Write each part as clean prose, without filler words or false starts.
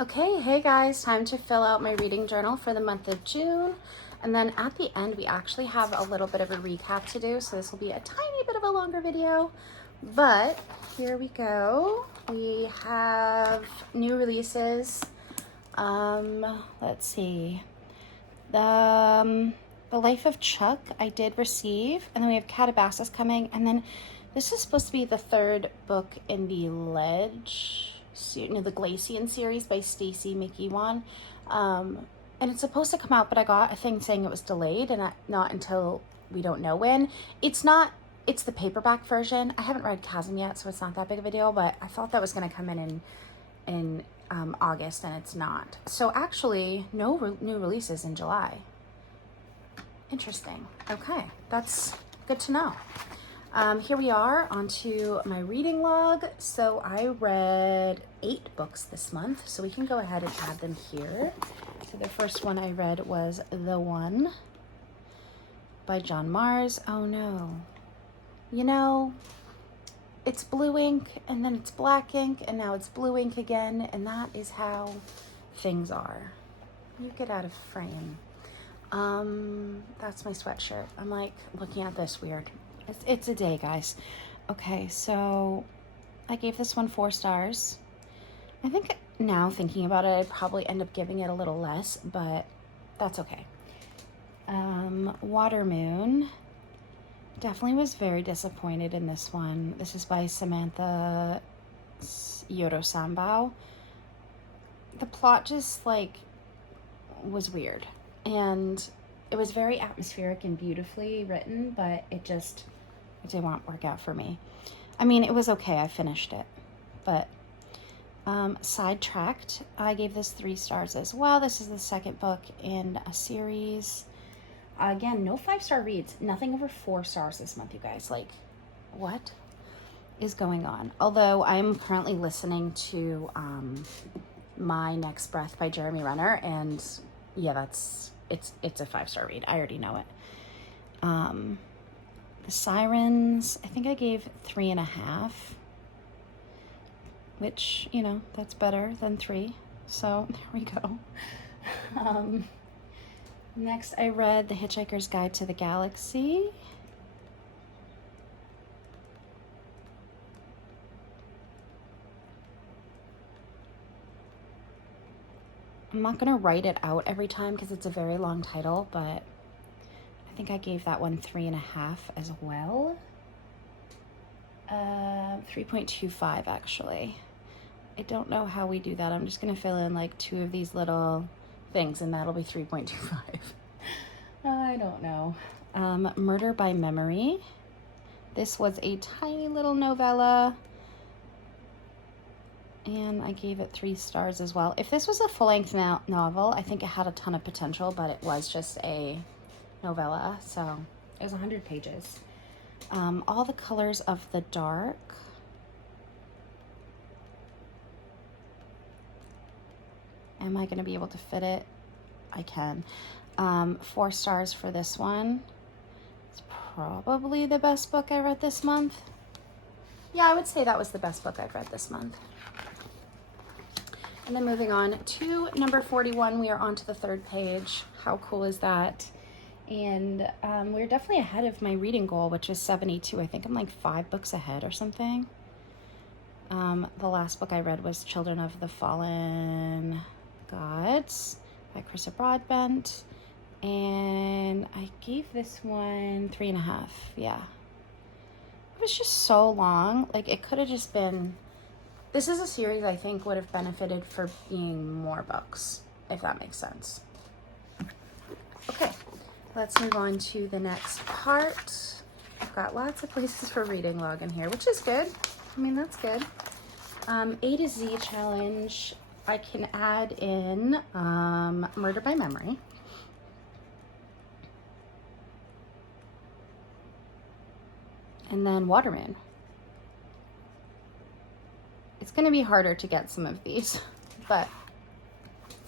Okay, hey guys, time to fill out my reading journal for the month of June. And then at the end, we actually have a little bit of a recap to do. So this will be a tiny bit of a longer video, but here we go. We have new releases. Let's see. The Life of Chuck I did receive, and then we have Calabasas coming, and then this is supposed to be the third book in the the Glacian series by Stacy McEwan. And it's supposed to come out, but I got a thing saying it was delayed, and not until we don't know when. It's the paperback version. I haven't read Chasm yet, so it's not that big of a deal, but I thought that was going to come in August, and it's not. So actually, no new releases in July. Interesting. Okay, that's good to know. Here we are onto my reading log. So I read 8 books this month, so we can go ahead and add them here. So the first one I read was The One by John Mars. Oh no. You know, it's blue ink, and then it's black ink, and now it's blue ink again, and that is how things are. You get out of frame. That's my sweatshirt. I'm like looking at this weird. It's a day, guys. Okay, so I gave this one 4 stars. I think now thinking about it, I'd probably end up giving it a little less, but that's okay. Water Moon. Definitely was very disappointed in this one. This is by Samantha Yoro-Sambao. The plot just was weird, and it was very atmospheric and beautifully written, but it didn't work out for me. I mean, it was okay. I finished it, but Sidetracked, I gave this 3 stars as well. This is the second book in a series. Again, no 5-star reads. Nothing over 4 stars this month, you guys. Like, what is going on? Although I'm currently listening to My Next Breath by Jeremy Renner, and yeah, it's a 5-star read. I already know it. The Sirens, I think I gave 3.5, which, you know, that's better than 3. So there we go. Next, I read The Hitchhiker's Guide to the Galaxy. I'm not going to write it out every time because it's a very long title, but I think I gave that one 3.5 as well. 3.25 actually. I don't know how we do that. I'm just going to fill in like 2 of these little things, and that'll be 3.25. I don't know. Murder by Memory. This was a tiny little novella, and I gave it 3 stars as well. If this was a full-length novel, I think it had a ton of potential, but it was just a novella, so it was 100 pages. All the Colors of the Dark. Am I going to be able to fit it? I can. 4 stars for this one. It's probably the best book I read this month. Yeah, I would say that was the best book I've read this month. And then moving on to number 41, we are on to the 3rd page. How cool is that? And we're definitely ahead of my reading goal, which is 72. I think I'm like 5 books ahead or something. The last book I read was Children of the Fallen Gods by Carissa Broadbent, and I gave this one 3.5. Yeah, it was just so long. Like, it could have just been. This is a series I think would have benefited for being more books, if that makes sense. Okay, let's move on to the next part. I've got lots of places for reading log in here, which is good. I mean, that's good. A to Z challenge. I can add in Murder by Memory. And then Water Moon. It's going to be harder to get some of these, but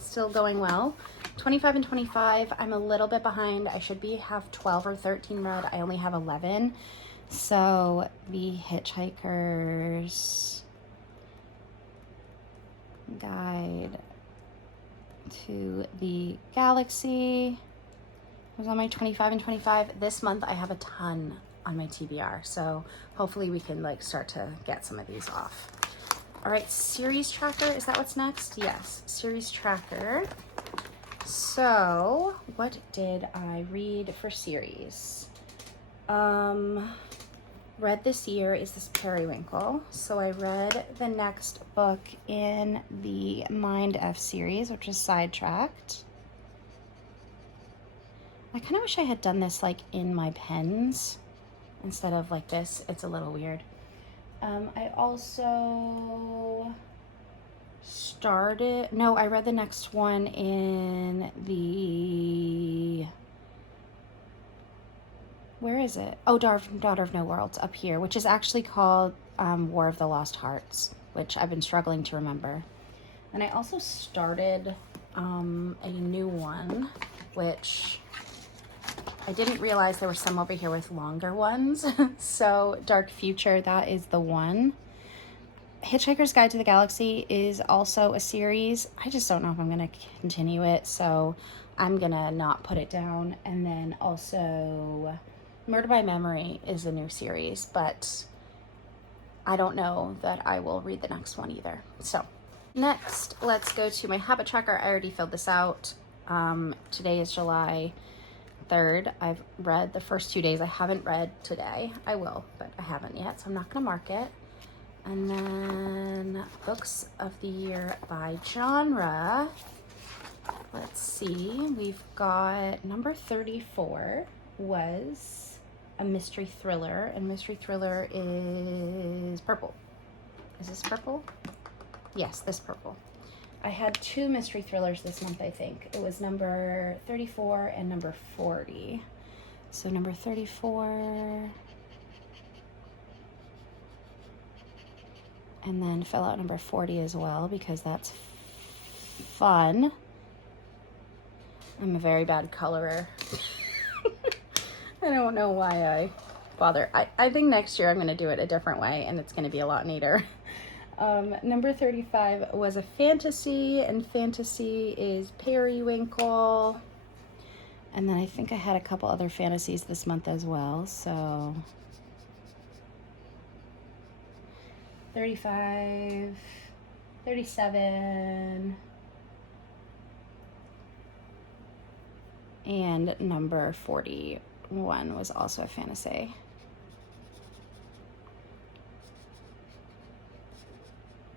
still going well. 25 and 25, I'm a little bit behind. I should have 12 or 13 read. I only have 11. So The Hitchhiker's Guide to the Galaxy was on my 25 and 25. This month I have a ton on my TBR, so hopefully we can like start to get some of these off. All right, series tracker, is that what's next? Yes, series tracker. So what did I read for series? Read this year is this Periwinkle. So I read the next book in the Mind F series, which is Sidetracked. I kind of wish I had done this like in my pens instead of like this. It's a little weird. I also I read the next one in the, where is it? Oh, Daughter of No Worlds up here, which is actually called War of the Lost Hearts, which I've been struggling to remember. And I also started a new one, which I didn't realize there were some over here with longer ones. So Dark Future, that is the one. Hitchhiker's Guide to the Galaxy is also a series. I just don't know if I'm going to continue it, so I'm going to not put it down. And then also Murder by Memory is a new series, but I don't know that I will read the next one either. So next, let's go to my habit tracker. I already filled this out. Today is July 3rd. I've read the first 2 days. I haven't read today. I will, but I haven't yet, so I'm not going to mark it. And then books of the year by genre. Let's see, we've got number 34 was a mystery thriller, and mystery thriller is purple. Is this purple? Yes, this purple. I had 2 mystery thrillers this month, I think. It was number 34 and number 40. So number 34... and then fill out number 40 as well, because that's fun. I'm a very bad colorer. I don't know why I bother. I think next year I'm going to do it a different way, and it's going to be a lot neater. Number 35 was a fantasy, and fantasy is Periwinkle. And then I think I had a couple other fantasies this month as well, so... 35, 37, and number 41 was also a fantasy.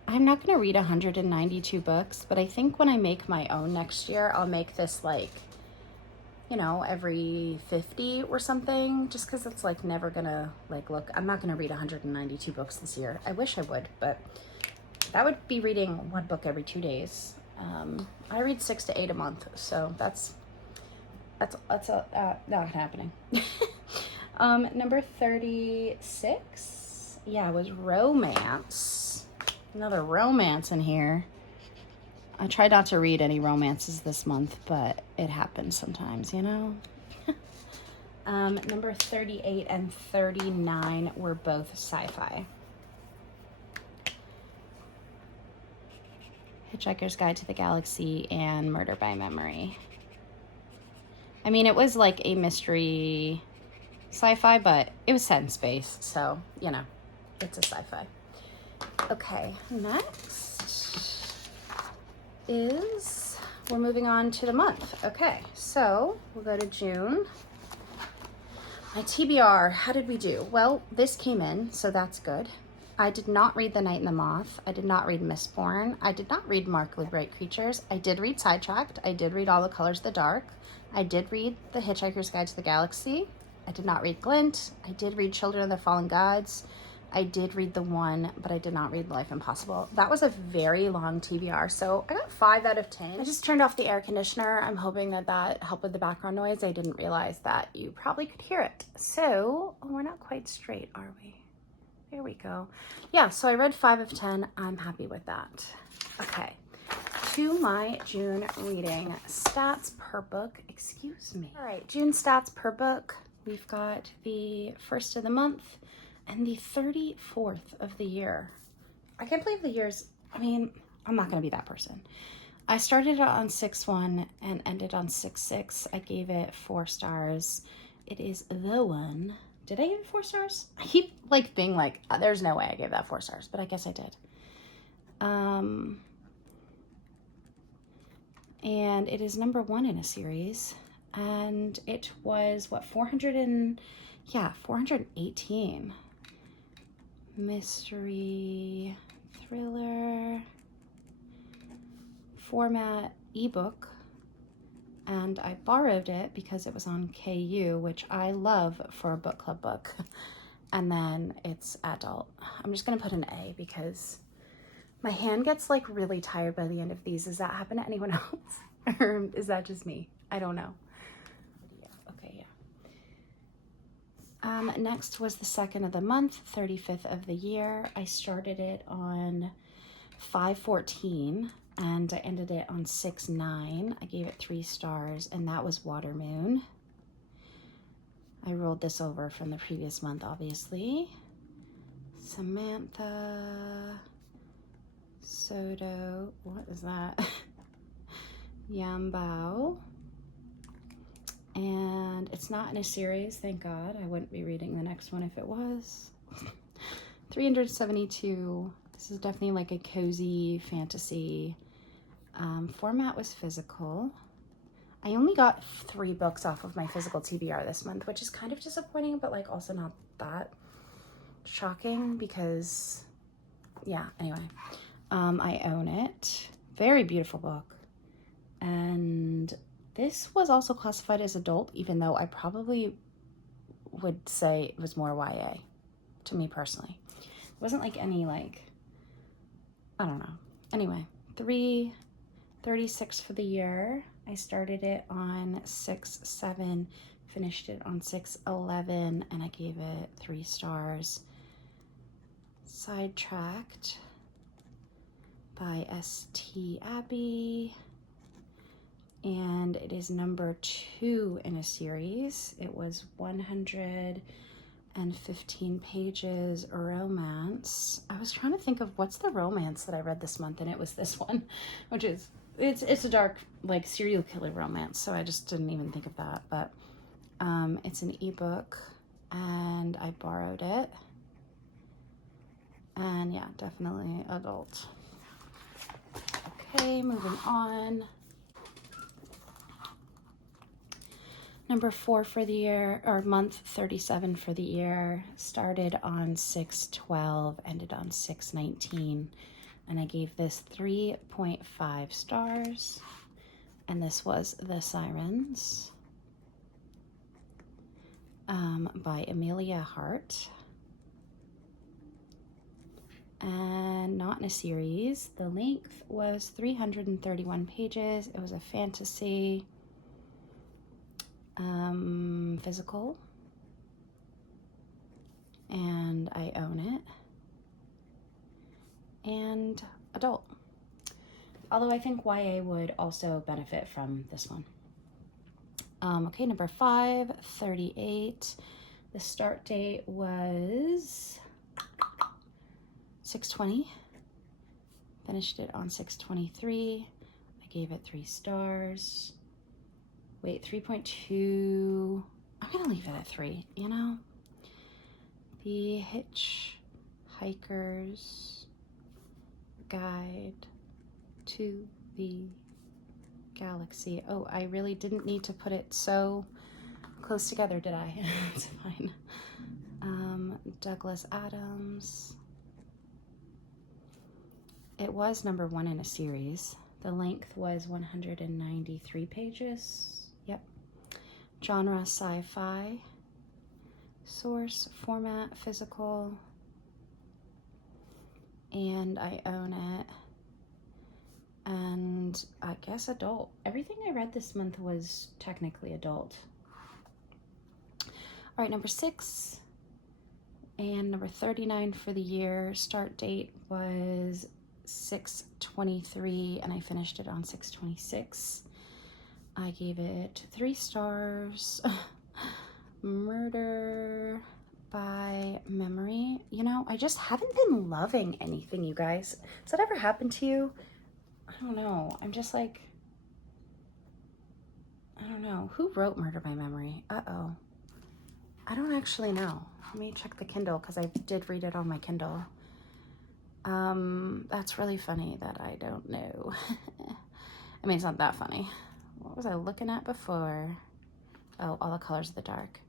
I'm not going to read 192 books, but I think when I make my own next year, I'll make this like, you know, every 50 or something, just because it's like never gonna like look. I'm not gonna read 192 books this year. I wish I would, but that would be reading one book every 2 days. I read 6 to 8 a month, so that's not happening. Number 36, yeah, was romance. Another romance in here. I tried not to read any romances this month, but it happens sometimes, you know? Number 38 and 39 were both sci-fi. Hitchhiker's Guide to the Galaxy and Murder by Memory. I mean, it was like a mystery sci-fi, but it was set in space, so, you know, it's a sci-fi. Okay, next is, we're moving on to the month. Okay, so we'll go to June. My TBR, how did we do? Well, this came in, so that's good. I did not read The Night and the Moth. I did not read Mistborn. I did not read Remarkably Bright Creatures. I did read Sidetracked. I did read All the Colors of the Dark. I did read The Hitchhiker's Guide to the Galaxy. I did not read Glint. I did read Children of the Fallen Gods. I did read The One, but I did not read Life Impossible. That was a very long TBR, so I got 5 out of 10. I just turned off the air conditioner. I'm hoping that that helped with the background noise. I didn't realize that you probably could hear it. So, we're not quite straight, are we? There we go. Yeah, so I read 5 of 10. I'm happy with that. Okay, to my June reading. Stats per book, excuse me. All right, June stats per book. We've got the first of the month and the 34th of the year. I can't believe the year's, I mean, I'm not gonna be that person. I started it on 6-1 and ended on 6-6. I gave it 4 stars. It is the one. Did I give it 4 stars? I keep like being like, there's no way I gave that 4 stars, but I guess I did. And it is number 1 in a series, and it was what, 418. Mystery thriller format ebook, and I borrowed it because it was on KU, which I love for a book club book. And then it's adult. I'm just gonna put an A because my hand gets like really tired by the end of these. Does that happen to anyone else? Or is that just me? I don't know. Yeah, okay, yeah. Next was the 2nd of the month, 35th of the year. I started it on 5/14 and I ended it on 6/9. I gave it 3 stars, and that was Water Moon. I rolled this over from the previous month, obviously. Samantha Soto, what is that? Yambao. And it's not in a series, thank God. I wouldn't be reading the next one if it was. 372. This is definitely like a cozy fantasy. Format was physical. I only got 3 books off of my physical TBR this month, which is kind of disappointing, but like also not that shocking because, yeah, anyway. I own it. Very beautiful book. And this was also classified as adult, even though I probably would say it was more YA to me personally. It wasn't like any like, I don't know. Anyway, 336 for the year. I started it on 6/7, finished it on 6/11, and I gave it 3 stars. Sidetracked by S.T. Abbey, and it is number 2 in a series. It was 115 pages, romance. I was trying to think of what's the romance that I read this month, and it was this one, which is, it's a dark, like, serial killer romance, so I just didn't even think of that, but it's an ebook, and I borrowed it, and yeah, definitely adult. Okay, moving on. Number 4 for the year, or month, 37 for the year. Started on 6/12, ended on 6/19, and I gave this 3.5 stars. And this was The Sirens by Amelia Hart. And not in a series. The length was 331 pages. It was a fantasy. Physical, and I own it, and adult, although I think YA would also benefit from this one. Okay, number 5, 38. The start date was 6/20, finished it on 6/23. I gave it 3 stars. Wait, 3.2. I'm gonna leave it at 3, you know? The Hitchhiker's Guide to the Galaxy. Oh, I really didn't need to put it so close together, did I? It's fine. Douglas Adams. It was number 1 in a series. The length was 193 pages. Yep. Genre sci-fi. Source format physical. And I own it. And I guess adult. Everything I read this month was technically adult. All right, number 6 and number 39 for the year. Start date was 6/23 and I finished it on 6/26. I gave it 3 stars. Murder by Memory. You know, I just haven't been loving anything, you guys. Has that ever happened to you? I don't know. I'm just like, I don't know. Who wrote Murder by Memory? Uh-oh. I don't actually know. Let me check the Kindle because I did read it on my Kindle. That's really funny that I don't know. I mean, it's not that funny. What was I looking at before? Oh, All the Colors of the Dark.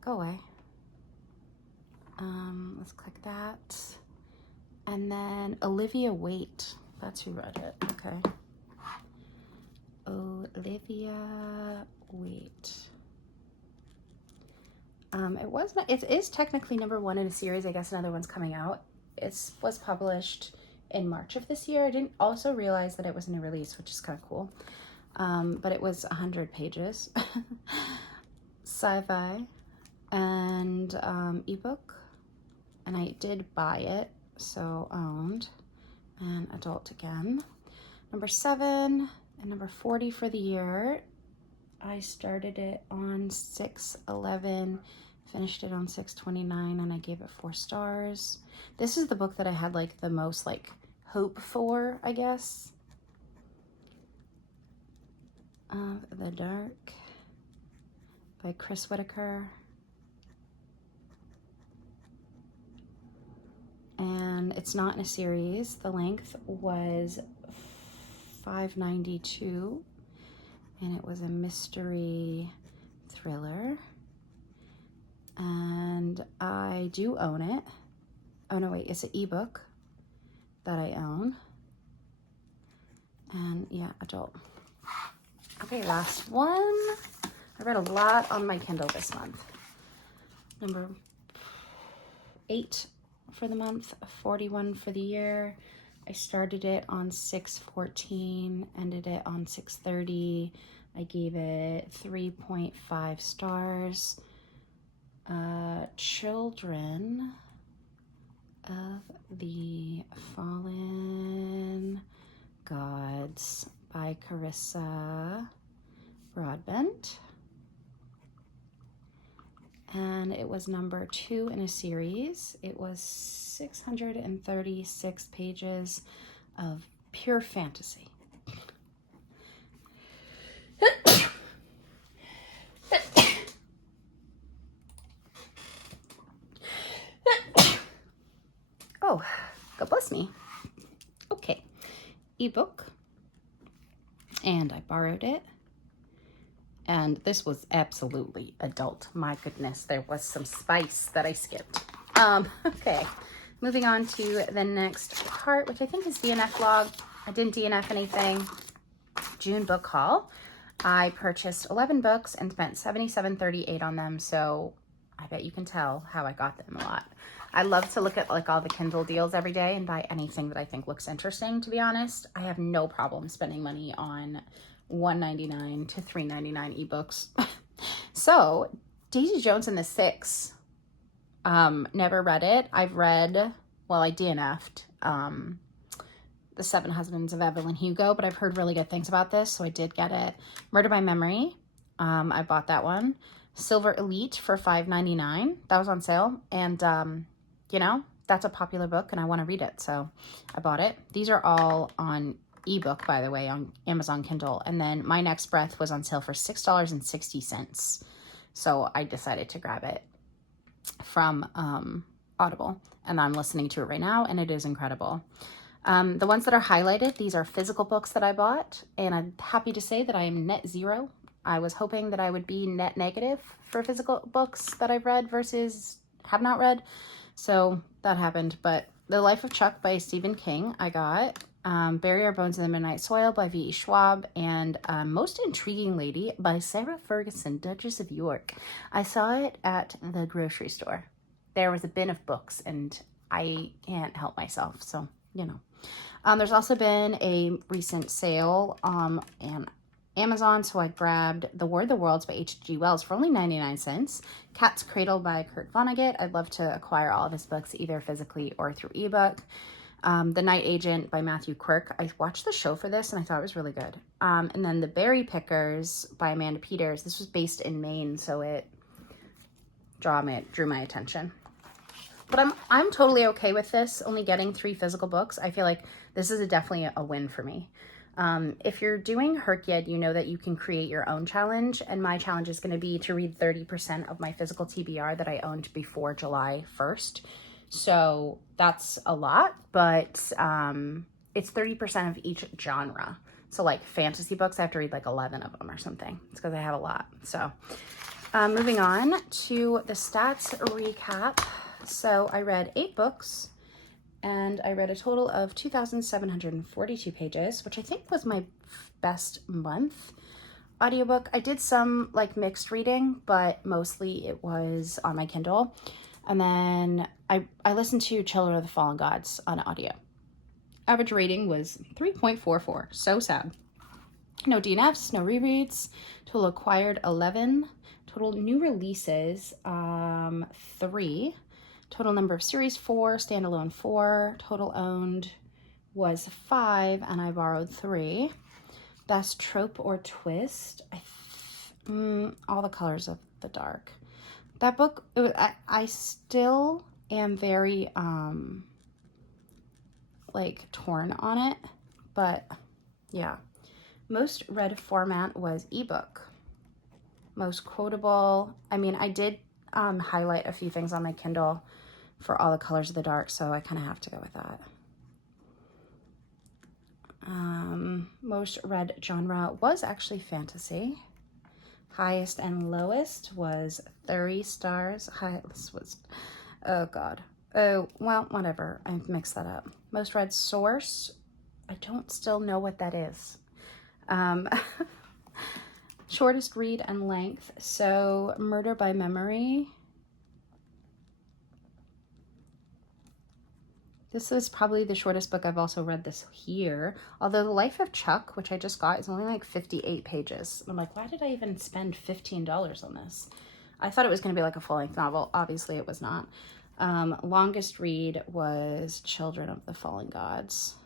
Go away. Let's click that. And then Olivia Waite. That's who read it. Okay. Olivia Waite. It is technically #1 in a series. I guess another one's coming out. It was published in March of this year. I didn't also realize that it was in a release, which is kind of cool. But it was 100 pages. Sci-fi and ebook. And I did buy it, so owned. And adult again. #7 and #40 for the year. I started it on 6/11, finished it on 6/29, and I gave it 4 stars. This is the book that I had like the most like hope for, I guess. The Dark by Chris Whitaker. And it's not in a series. The length was 592. And it was a mystery thriller. And I do own it. Oh no, wait, it's an ebook that I own. And yeah, adult. Okay, last one. I read a lot on my Kindle this month. #8 for the month, 41 for the year. I started it on 6/14, ended it on 6/30. I gave it 3.5 stars. Children of the Fallen Gods by Carissa Broadbent. And it was #2 in a series. It was 636 pages of pure fantasy. Oh, God bless me. Okay, ebook. And I borrowed it. And this was absolutely adult. My goodness, there was some spice that I skipped. Okay, moving on to the next part, which I think is DNF log. I didn't DNF anything. June book haul. I purchased 11 books and spent $77.38 on them, so I bet you can tell how I got them a lot. I love to look at like all the Kindle deals every day and buy anything that I think looks interesting, to be honest. I have no problem spending money on $1.99 to $3.99 ebooks. So Daisy Jones and the Six, never read it. I've read, well, I DNF'd The Seven Husbands of Evelyn Hugo, but I've heard really good things about this, so I did get it. Murder by Memory, I bought that one. Silver Elite for $5.99. That was on sale, and you know, that's a popular book and I want to read it, so I bought it. These are all on ebook, by the way, on Amazon Kindle. And then My Next Breath was on sale for $6.60. So I decided to grab it from Audible, and I'm listening to it right now, and it is incredible. The ones that are highlighted, these are physical books that I bought, and I'm happy to say that I am net zero. I was hoping that I would be net negative for physical books that I've read versus have not read. So that happened. But The Life of Chuck by Stephen King, I got. Bury Our Bones in the Midnight Soil by V.E. Schwab, and Most Intriguing Lady by Sarah Ferguson, Duchess of York. I saw it at the grocery store. There was a bin of books, and I can't help myself, so, you know. There's also been a recent sale on Amazon, so I grabbed The War of the Worlds by H.G. Wells for only 99 cents. Cat's Cradle by Kurt Vonnegut. I'd love to acquire all of his books either physically or through ebook. The Night Agent by Matthew Quirk. I watched the show for this and I thought it was really good. And then The Berry Pickers by Amanda Peters. This was based in Maine, so it drew my attention. But I'm totally okay with this, only getting 3 physical books. I feel like this is definitely a win for me. If you're doing Herkyed, you know that you can create your own challenge, and my challenge is going to be to read 30% of my physical TBR that I owned before July 1st. So that's a lot, but it's 30% of each genre. So like fantasy books, I have to read like 11 of them or something. It's because I have a lot. So moving on to the stats recap. So I read 8 books, and I read a total of 2,742 pages, which I think was my best month. Audiobook, I did some like mixed reading, but mostly it was on my Kindle. And then I listened to Children of the Fallen Gods on audio. Average rating was 3.44. So sad. No DNFs, no rereads. Total acquired 11. Total new releases 3. Total number of series 4, standalone 4. Total owned was 5, and I borrowed 3. Best trope or twist, All the Colors of the Dark. That book, I still am very like torn on it, but yeah. Most read format was ebook. Most quotable, I mean, I did highlight a few things on my Kindle for All the Colors of the Dark, so I kind of have to go with that. Most read genre was actually fantasy. Highest and lowest was 30 stars. This was, oh God. Oh, well, whatever. I mixed that up. Most read source. I don't still know what that is. Shortest read and length. So Murder by Memory. This is probably the shortest book I've also read this year. Although The Life of Chuck, which I just got, is only like 58 pages. I'm like, why did I even spend $15 on this? I thought it was going to be like a full-length novel. Obviously, it was not. Longest read was Children of the Fallen Gods.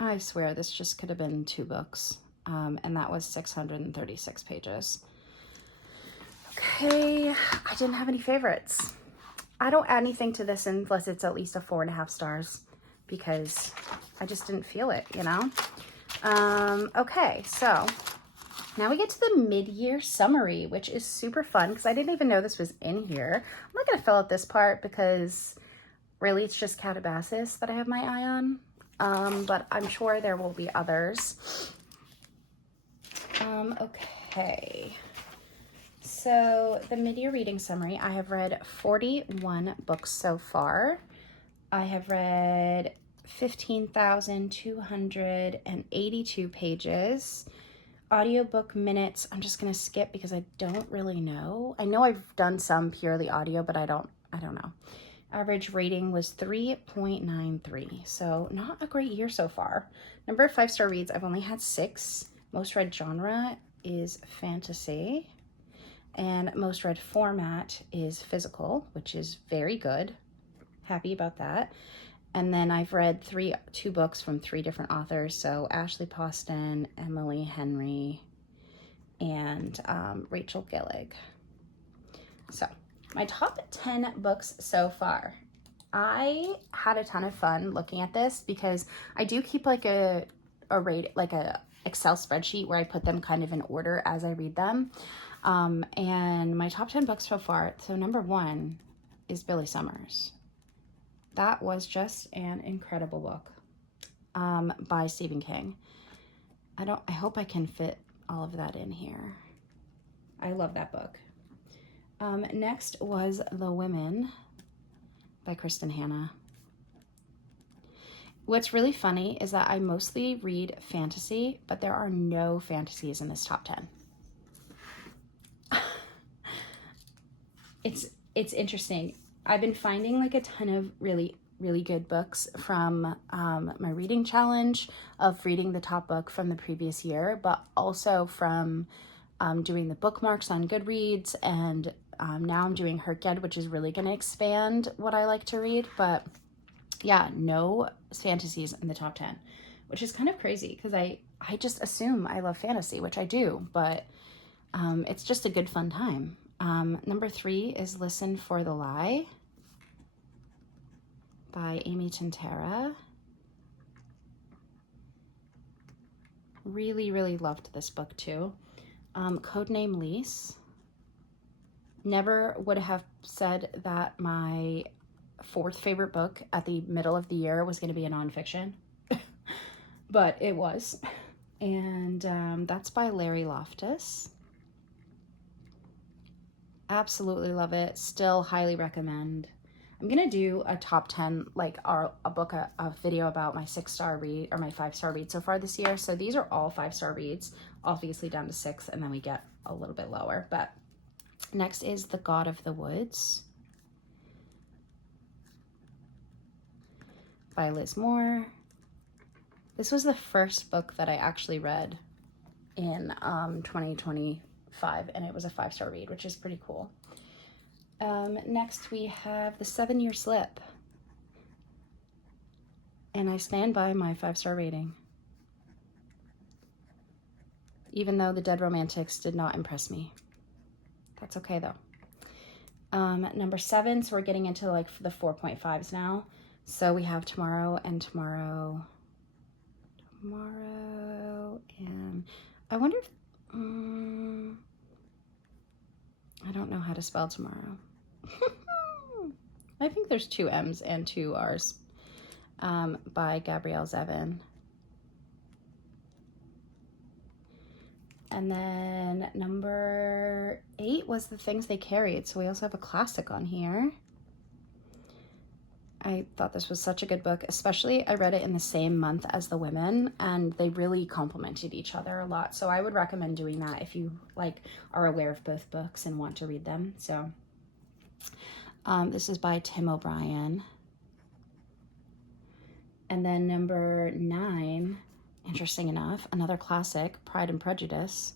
I swear this just could have been 2 books. And that was 636 pages. Okay, I didn't have any favorites. I don't add anything to this unless it's at least a 4.5 stars because I just didn't feel it, you know? Okay, so now we get to the mid-year summary, which is super fun because I didn't even know this was in here. I'm not going to fill out this part because really it's just Calabasas that I have my eye on, but I'm sure there will be others. Okay. So the mid-year reading summary, I have read 41 books so far. I have read 15,282 pages. Audiobook minutes, I'm just going to skip because I don't really know. I know I've done some purely audio, but I don't know. Average rating was 3.93, so not a great year so far. Number of 5-star reads, I've only had 6. Most read genre is fantasy. And most read format is physical, which is very good. Happy about that. And then I've read 2 books from 3 different authors. So Ashley Poston, Emily Henry, and Rachel Gillig. So my top 10 books so far. I had a ton of fun looking at this because I do keep like a Excel spreadsheet where I put them kind of in order as I read them. And my top 10 books so far. So number 1 is Billy Summers. That was just an incredible book, by Stephen King. I hope I can fit all of that in here. I love that book. Next was The Women by Kristen Hanna. What's really funny is that I mostly read fantasy, but there are no fantasies in this top 10. It's interesting. I've been finding like a ton of really, really good books from my reading challenge of reading the top book from the previous year, but also from doing the bookmarks on Goodreads, and now I'm doing Herkyed, which is really going to expand what I like to read. But yeah, no fantasies in the top 10, which is kind of crazy because I just assume I love fantasy, which I do, but it's just a good fun time. Number 3 is Listen for the Lie. by Amy Tintera. Really, really loved this book too. Codename Lease. Never would have said that my fourth favorite book at the middle of the year was going to be a nonfiction, but it was. And that's by Larry Loftus. Absolutely love it. Still highly recommend. I'm gonna do a top 10, like a video about my 6-star read or my 5-star read so far this year. So these are all 5-star reads, obviously down to 6, and then we get a little bit lower. But next is The God of the Woods by Liz Moore. This was the first book that I actually read in 2025, and it was a 5-star read, which is pretty cool. Next we have The 7-Year Slip, and I stand by my 5-star rating, even though The Dead Romantics did not impress me. That's okay though. Number 7, so we're getting into like the 4.5s now. So we have Tomorrow, and I wonder if, I don't know how to spell tomorrow. I think there's 2 M's and 2 R's, by Gabrielle Zevin. And then number 8 was The Things They Carried. So we also have a classic on here. I thought this was such a good book, especially I read it in the same month as The Women, and they really complemented each other a lot. So I would recommend doing that if you like are aware of both books and want to read them. So this is by Tim O'Brien. And then number 9, interesting enough, another classic, Pride and Prejudice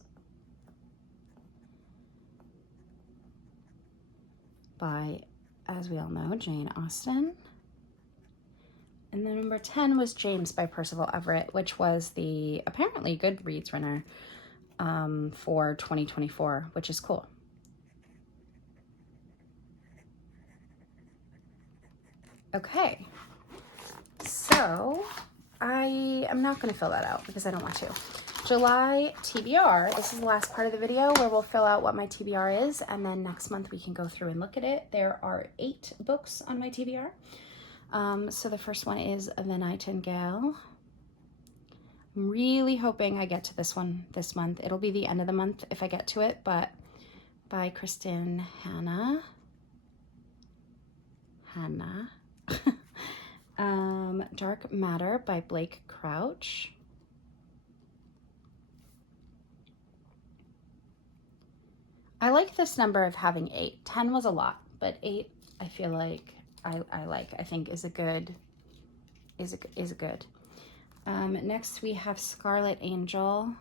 by, as we all know, Jane Austen. And then number 10 was James by Percival Everett, which was the apparently Goodreads winner for 2024, which is cool. Okay, so I am not going to fill that out because I don't want to. July TBR, this is the last part of the video where we'll fill out what my TBR is, and then next month we can go through and look at it. There are 8 books on my TBR. So the first one is The Nightingale. I'm really hoping I get to this one this month. It'll be the end of the month if I get to it, but by Kristen Hanna. Dark Matter by Blake Crouch. I like this number of having 8. 10 was a lot, but 8 I feel like I think is a good. Next we have Scarlet Angel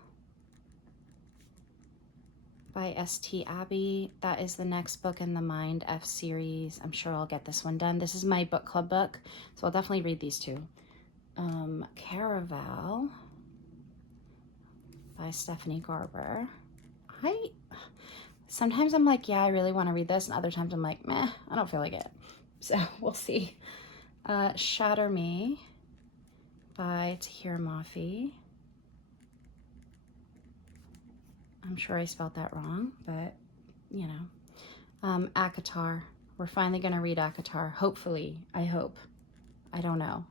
by S.T. Abbey. That is the next book in the Mind F series. I'm sure I'll get this one done. This is my book club book, so I'll definitely read these 2. Caraval by Stephanie Garber. Sometimes I'm like, yeah, I really want to read this, and other times I'm like, meh, I don't feel like it. So we'll see. Shatter Me by Tahir Mafi. I'm sure I spelled that wrong, but you know. ACOTAR. We're finally going to read ACOTAR. Hopefully. I hope. I don't know.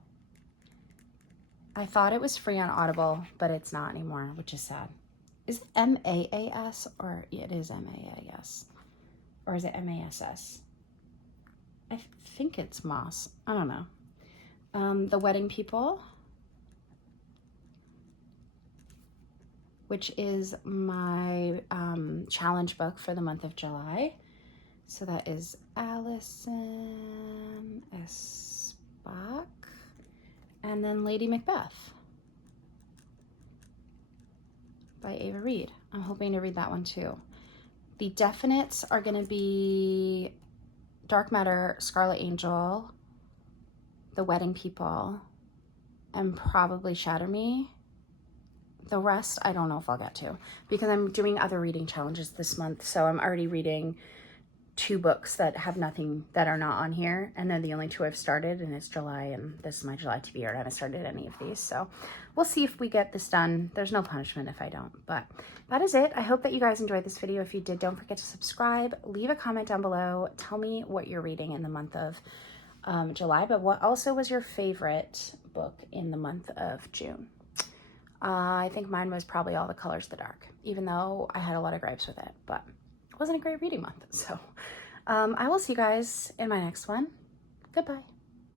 I thought it was free on Audible, but it's not anymore, which is sad. Is it M-A-A-S or it is M-A-A-S? Or is it M-A-S-S? I think it's Moss. I don't know. The Wedding People, which is my challenge book for the month of July. So that is Allison S. Bach. And then Lady Macbeth by Ava Reed. I'm hoping to read that one too. The definites are going to be Dark Matter, Scarlet Angel, The Wedding People, and probably Shatter Me. The rest, I don't know if I'll get to because I'm doing other reading challenges this month. So I'm already reading 2 books that have nothing, that are not on here, and they're the only 2 I've started, and it's July, and this is my July TBR, and I haven't started any of these, so we'll see if we get this done. There's no punishment if I don't, but that is it. I hope that you guys enjoyed this video. If you did, don't forget to subscribe, leave a comment down below, tell me what you're reading in the month of July, but what also was your favorite book in the month of June. I think mine was probably All the Colors of the Dark, even though I had a lot of gripes with it, but it wasn't a great reading month. So I will see you guys in my next one. Goodbye.